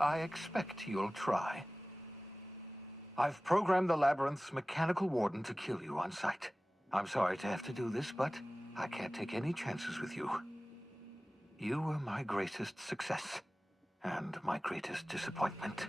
I expect you'll try. I've programmed the Labyrinth's mechanical warden to kill you on sight. I'm sorry to have to do this, but I can't take any chances with you. You were my greatest success, and my greatest disappointment.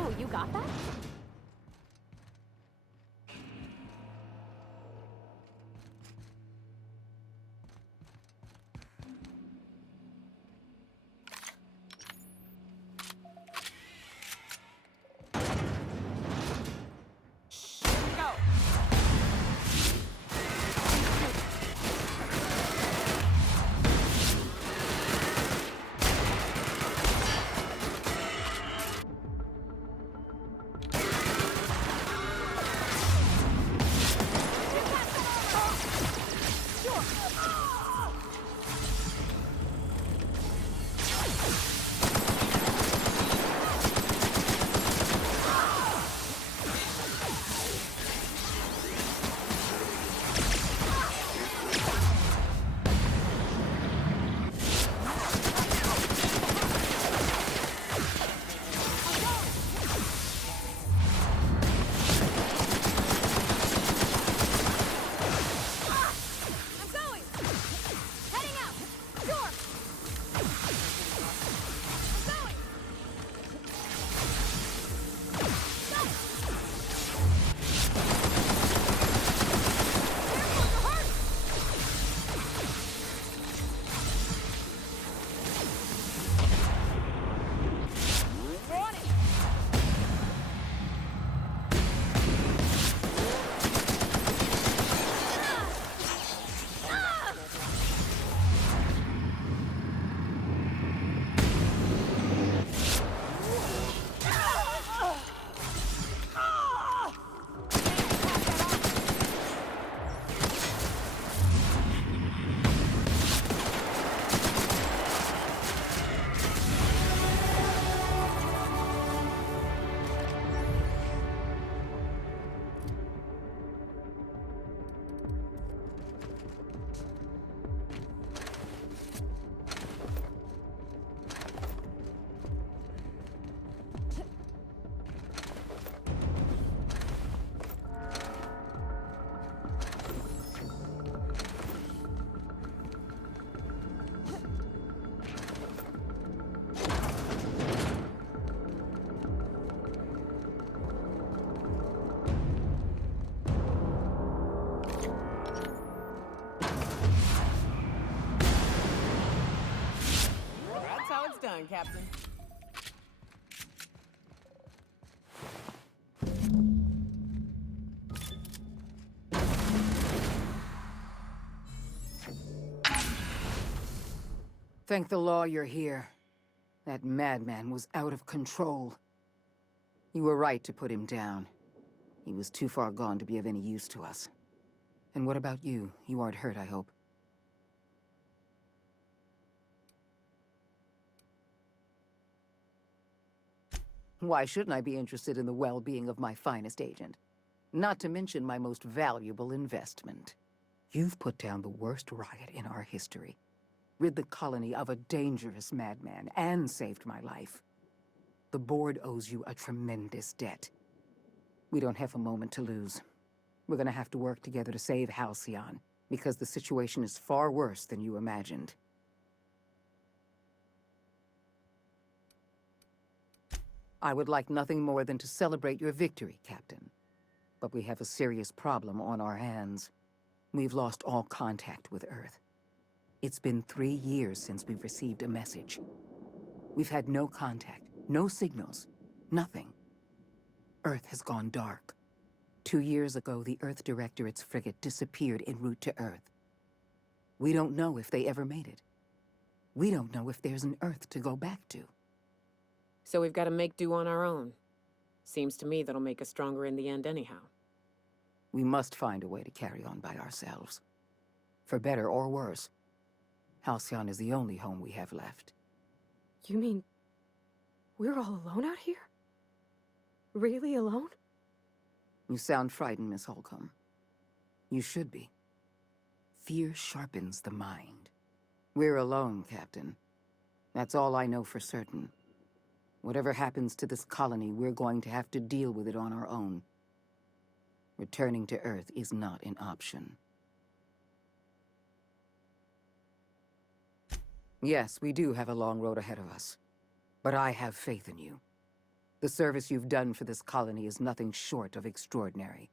Oh, you got that? Done, Captain. Thank the law you're here. That madman was out of control. You were right to put him down. He was too far gone to be of any use to us. And what about you? You aren't hurt, I hope. Why shouldn't I be interested in the well-being of my finest agent? Not to mention my most valuable investment. You've put down the worst riot in our history, rid the colony of a dangerous madman, and saved my life. The board owes you a tremendous debt. We don't have a moment to lose. We're gonna have to work together to save Halcyon, because the situation is far worse than you imagined. I would like nothing more than to celebrate your victory, Captain. But we have a serious problem on our hands. We've lost all contact with Earth. It's been 3 years since we've received a message. We've had no contact, no signals, nothing. Earth has gone dark. 2 years ago, the Earth Directorate's frigate disappeared en route to Earth. We don't know if they ever made it. We don't know if there's an Earth to go back to. So we've got to make do on our own. Seems to me that'll make us stronger in the end anyhow. We must find a way to carry on by ourselves. For better or worse. Halcyon is the only home we have left. You mean... We're all alone out here? Really alone? You sound frightened, Miss Holcomb. You should be. Fear sharpens the mind. We're alone, Captain. That's all I know for certain. Whatever happens to this colony, we're going to have to deal with it on our own. Returning to Earth is not an option. Yes, we do have a long road ahead of us. But I have faith in you. The service you've done for this colony is nothing short of extraordinary.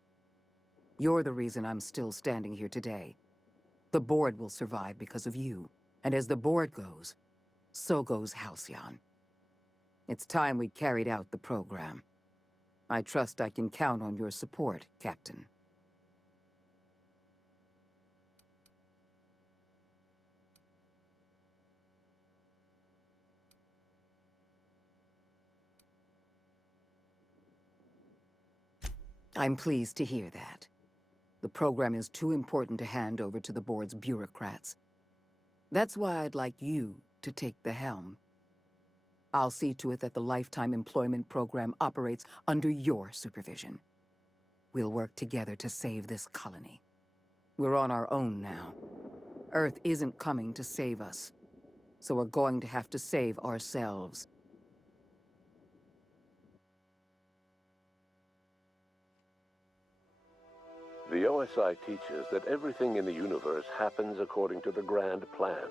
You're the reason I'm still standing here today. The board will survive because of you. And as the board goes, so goes Halcyon. It's time we carried out the program. I trust I can count on your support, Captain. I'm pleased to hear that. The program is too important to hand over to the board's bureaucrats. That's why I'd like you to take the helm. I'll see to it that the Lifetime Employment Program operates under your supervision. We'll work together to save this colony. We're on our own now. Earth isn't coming to save us, so we're going to have to save ourselves. The OSI teaches that everything in the universe happens according to the grand plan.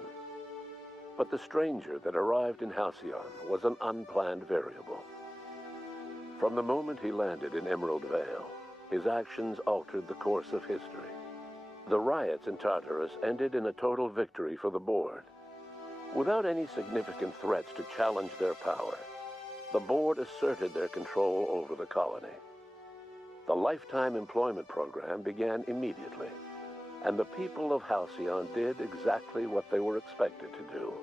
But the stranger that arrived in Halcyon was an unplanned variable. From the moment he landed in Emerald Vale, his actions altered the course of history. The riots in Tartarus ended in a total victory for the board. Without any significant threats to challenge their power, the board asserted their control over the colony. The Lifetime Employment Program began immediately, and the people of Halcyon did exactly what they were expected to do.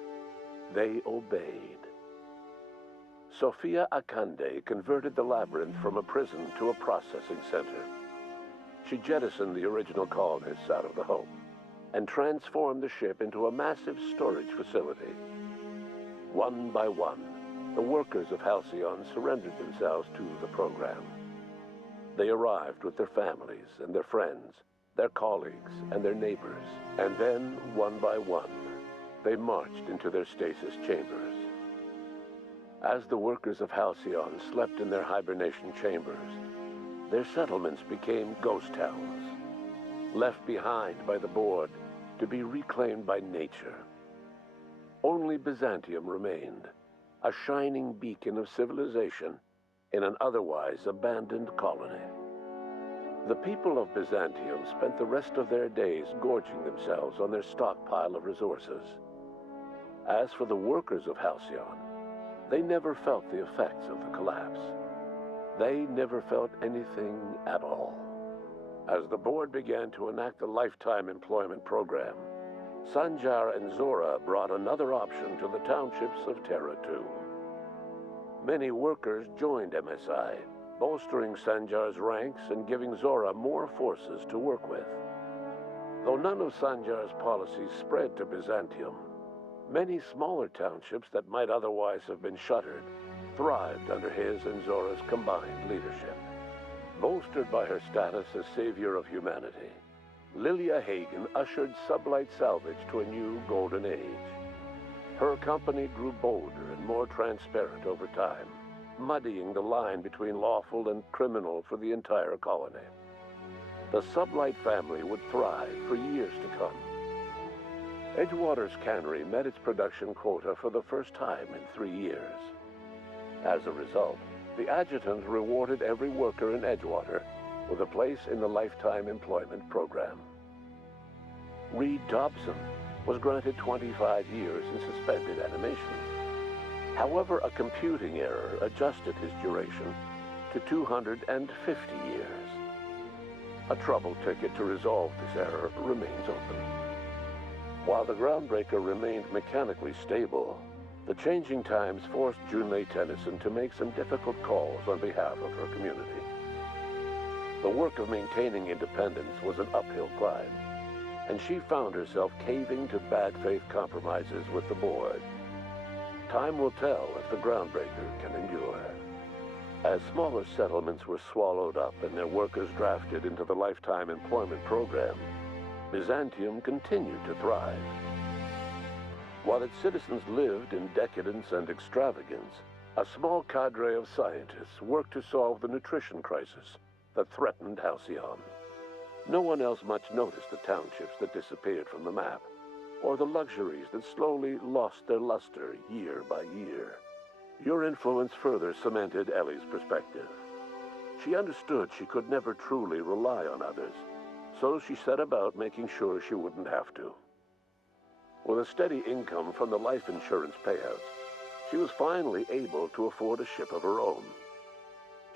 They obeyed. Sophia Akande converted the labyrinth from a prison to a processing center. She jettisoned the original colonists out of the Hope and transformed the ship into a massive storage facility. One by one, the workers of Halcyon surrendered themselves to the program. They arrived with their families and their friends, their colleagues and their neighbors, and then, one by one, they marched into their stasis chambers. As the workers of Halcyon slept in their hibernation chambers, their settlements became ghost towns, left behind by the board to be reclaimed by nature. Only Byzantium remained, a shining beacon of civilization in an otherwise abandoned colony. The people of Byzantium spent the rest of their days gorging themselves on their stockpile of resources. As for the workers of Halcyon, they never felt the effects of the collapse. They never felt anything at all. As the board began to enact the Lifetime Employment Program, Sanjar and Zora brought another option to the townships of Terra 2. Many workers joined MSI, bolstering Sanjar's ranks and giving Zora more forces to work with. Though none of Sanjar's policies spread to Byzantium, many smaller townships that might otherwise have been shuttered thrived under his and Zora's combined leadership. Bolstered by her status as savior of humanity, Lilia Hagen ushered sublight salvage to a new golden age. Her company grew bolder and more transparent over time, muddying the line between lawful and criminal for the entire colony. The sublight family would thrive for years to come. Edgewater's cannery met its production quota for the first time in 3 years. As a result, the adjutant rewarded every worker in Edgewater with a place in the Lifetime Employment Program. Reed Dobson was granted 25 years in suspended animation. However, a computing error adjusted his duration to 250 years. A trouble ticket to resolve this error remains open. While the groundbreaker remained mechanically stable, the changing times forced Junlei Tennyson to make some difficult calls on behalf of her community. The work of maintaining independence was an uphill climb, and she found herself caving to bad faith compromises with the board. time will tell if the groundbreaker can endure. As smaller settlements were swallowed up and their workers drafted into the lifetime employment program, Byzantium continued to thrive. While its citizens lived in decadence and extravagance, a small cadre of scientists worked to solve the nutrition crisis that threatened Halcyon. No one else much noticed the townships that disappeared from the map, or the luxuries that slowly lost their luster year by year. Your influence further cemented Ellie's perspective. She understood she could never truly rely on others, so she set about making sure she wouldn't have to. With a steady income from the life insurance payouts, she was finally able to afford a ship of her own.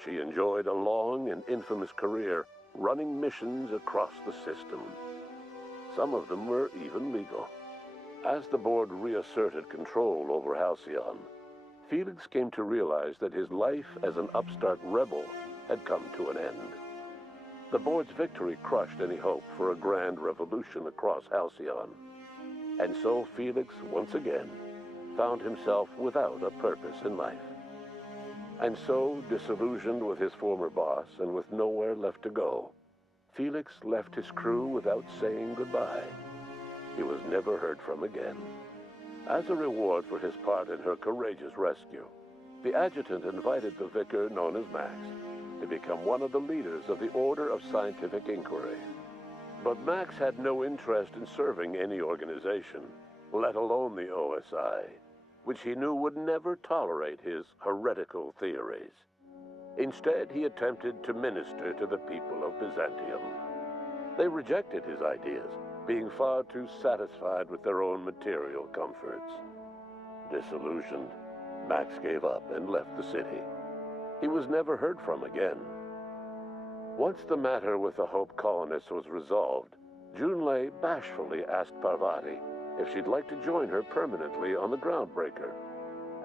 She enjoyed a long and infamous career running missions across the system. Some of them were even legal. As the board reasserted control over Halcyon, Felix came to realize that his life as an upstart rebel had come to an end. The board's victory crushed any hope for a grand revolution across Halcyon. And so Felix, once again, found himself without a purpose in life. And so, disillusioned with his former boss and with nowhere left to go, Felix left his crew without saying goodbye. He was never heard from again. As a reward for his part in her courageous rescue, the adjutant invited the vicar known as Max to become one of the leaders of the Order of Scientific Inquiry. But Max had no interest in serving any organization, let alone the OSI, which he knew would never tolerate his heretical theories. Instead, he attempted to minister to the people of Byzantium. They rejected his ideas, being far too satisfied with their own material comforts. Disillusioned, Max gave up and left the city. He was never heard from again. Once the matter with the Hope colonists was resolved, Junlei bashfully asked Parvati if she'd like to join her permanently on the Groundbreaker,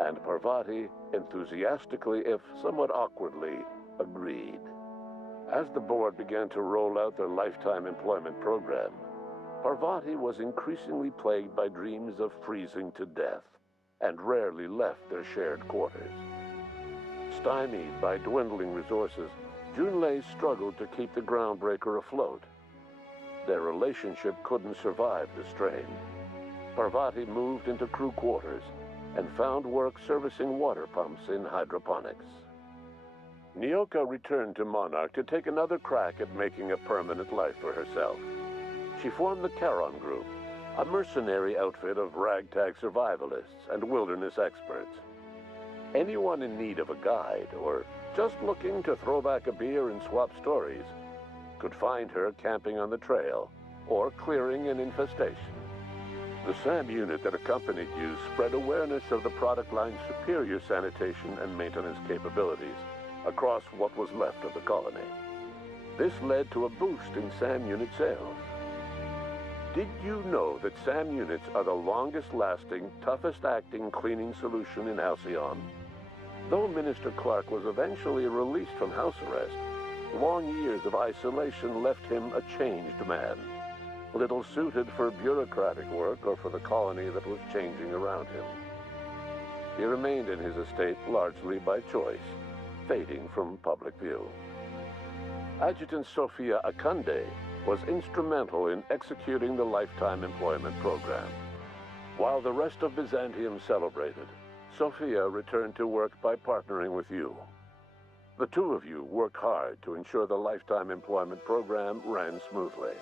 and Parvati enthusiastically, if somewhat awkwardly, agreed. As the board began to roll out their lifetime employment program, Parvati was increasingly plagued by dreams of freezing to death, and rarely left their shared quarters. Stymied by dwindling resources, Junlei struggled to keep the Groundbreaker afloat. Their relationship couldn't survive the strain. Parvati moved into crew quarters and found work servicing water pumps in hydroponics. Nyoka returned to Monarch to take another crack at making a permanent life for herself. She formed the Charon Group, a mercenary outfit of ragtag survivalists and wilderness experts. Anyone in need of a guide, or just looking to throw back a beer and swap stories, could find her camping on the trail or clearing an infestation. The SAM unit that accompanied you spread awareness of the product line's superior sanitation and maintenance capabilities across what was left of the colony. This led to a boost in SAM unit sales. Did you know that SAM units are the longest-lasting, toughest-acting cleaning solution in Halcyon? Though Minister Clark was eventually released from house arrest, long years of isolation left him a changed man, little suited for bureaucratic work or for the colony that was changing around him. He remained in his estate largely by choice, fading from public view. Adjutant Sophia Akande was instrumental in executing the lifetime employment program. While the rest of Byzantium celebrated, Sophia returned to work by partnering with you. The two of you worked hard to ensure the lifetime employment program ran smoothly.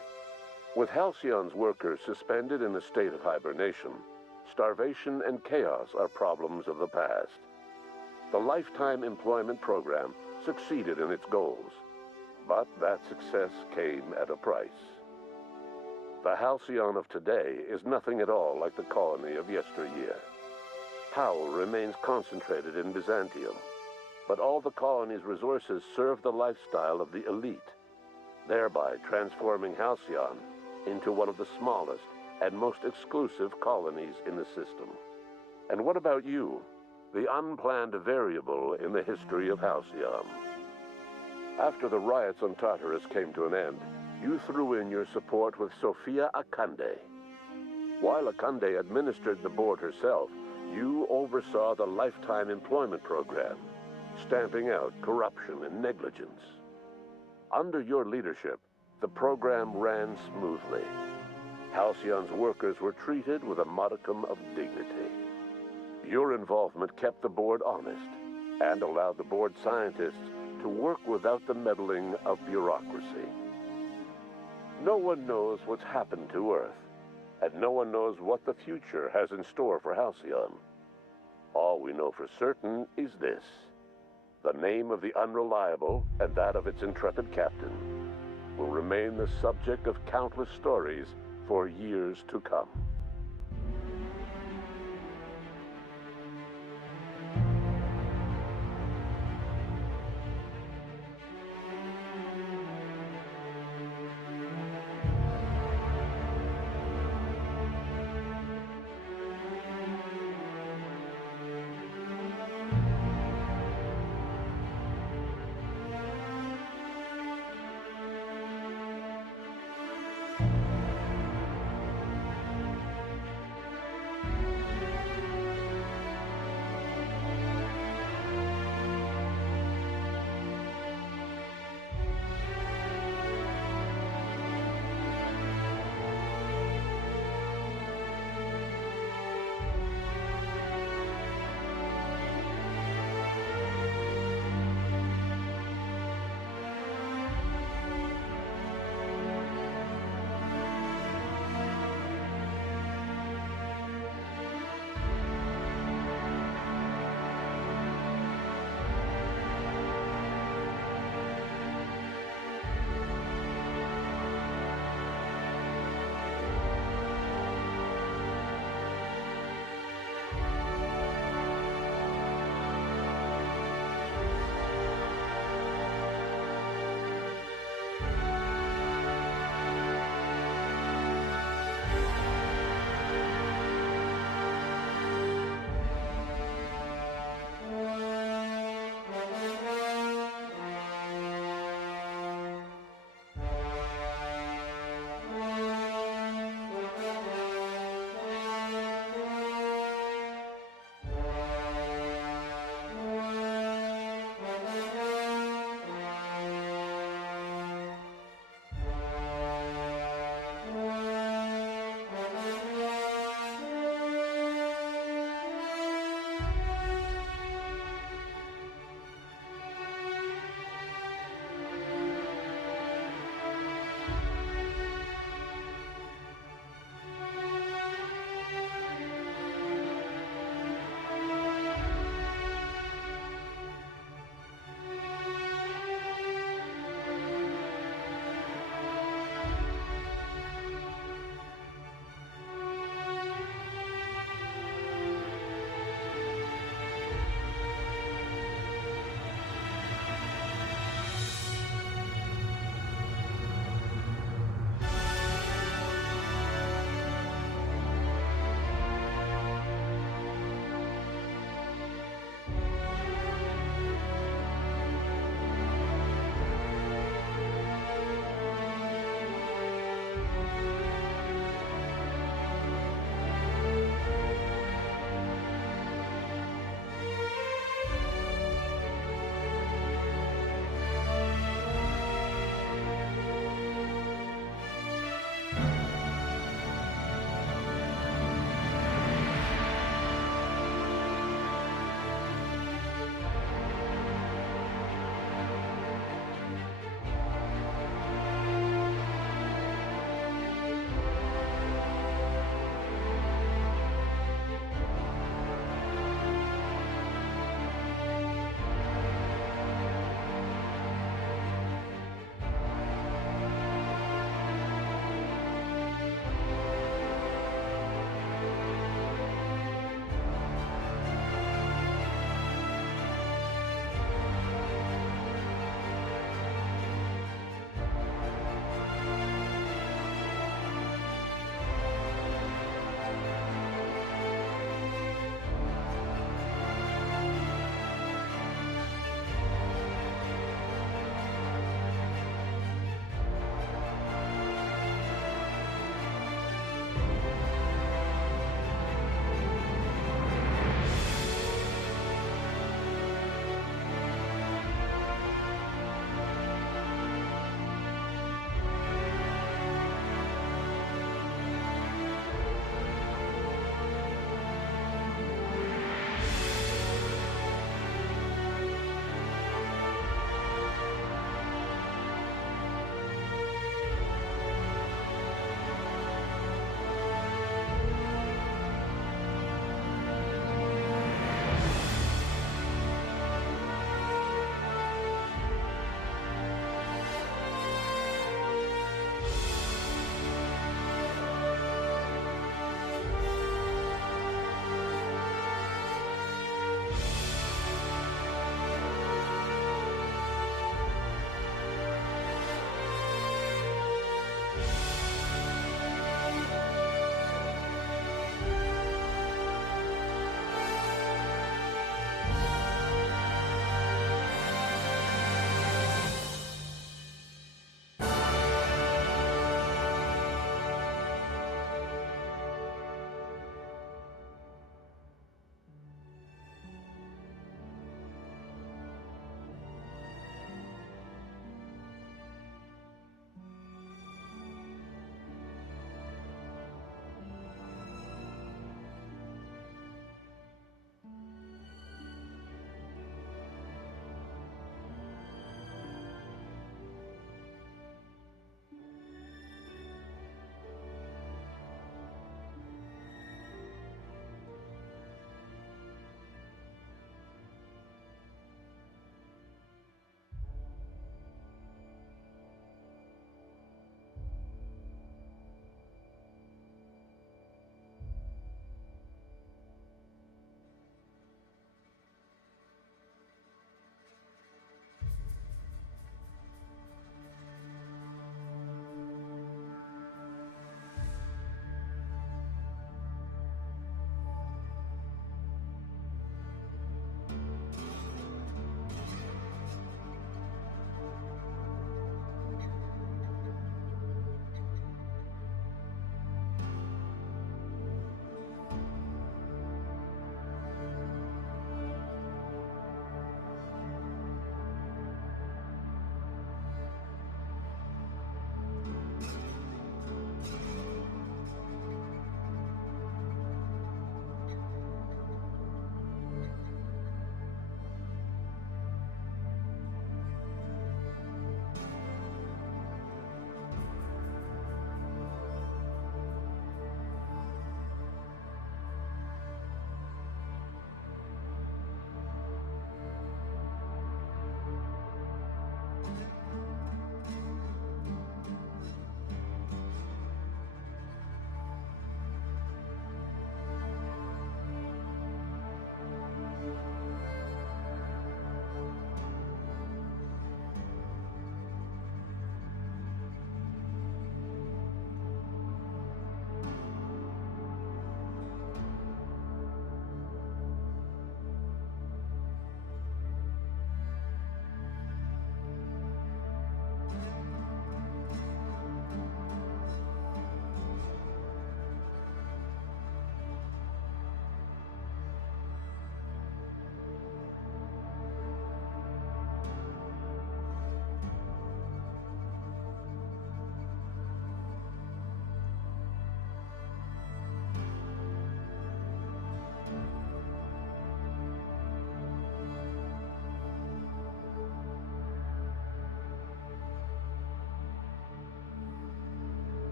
With Halcyon's workers suspended in a state of hibernation, starvation and chaos are problems of the past. The lifetime employment program succeeded in its goals, but that success came at a price. The Halcyon of today is nothing at all like the colony of yesteryear. Power remains concentrated in Byzantium, but all the colony's resources serve the lifestyle of the elite, thereby transforming Halcyon into one of the smallest and most exclusive colonies in the system. And what about you, the unplanned variable in the history of Halcyon? After the riots on Tartarus came to an end, you threw in your support with Sophia Akande. While Akande administered the board herself, You oversaw the Lifetime Employment Program, stamping out corruption and negligence. Under your leadership, the program ran smoothly. Halcyon's workers were treated with a modicum of dignity. Your involvement kept the board honest and allowed the board scientists to work without the meddling of bureaucracy. No one knows what's happened to Earth, and no one knows what the future has in store for Halcyon. All we know for certain is this: the name of the Unreliable and that of its intrepid captain will remain the subject of countless stories for years to come.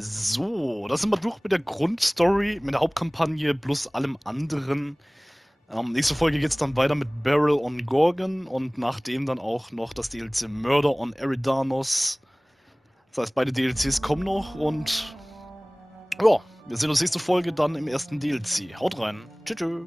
So, da sind wir durch mit der Grundstory, mit der Hauptkampagne plus allem anderen. Nächste Folge geht es dann weiter mit Beryl on Gorgon und nachdem dann auch noch das DLC Murder on Eridanos. Das heißt, beide DLCs kommen noch und ja, wir sehen uns nächste Folge dann im ersten DLC. Haut rein. Tschüss.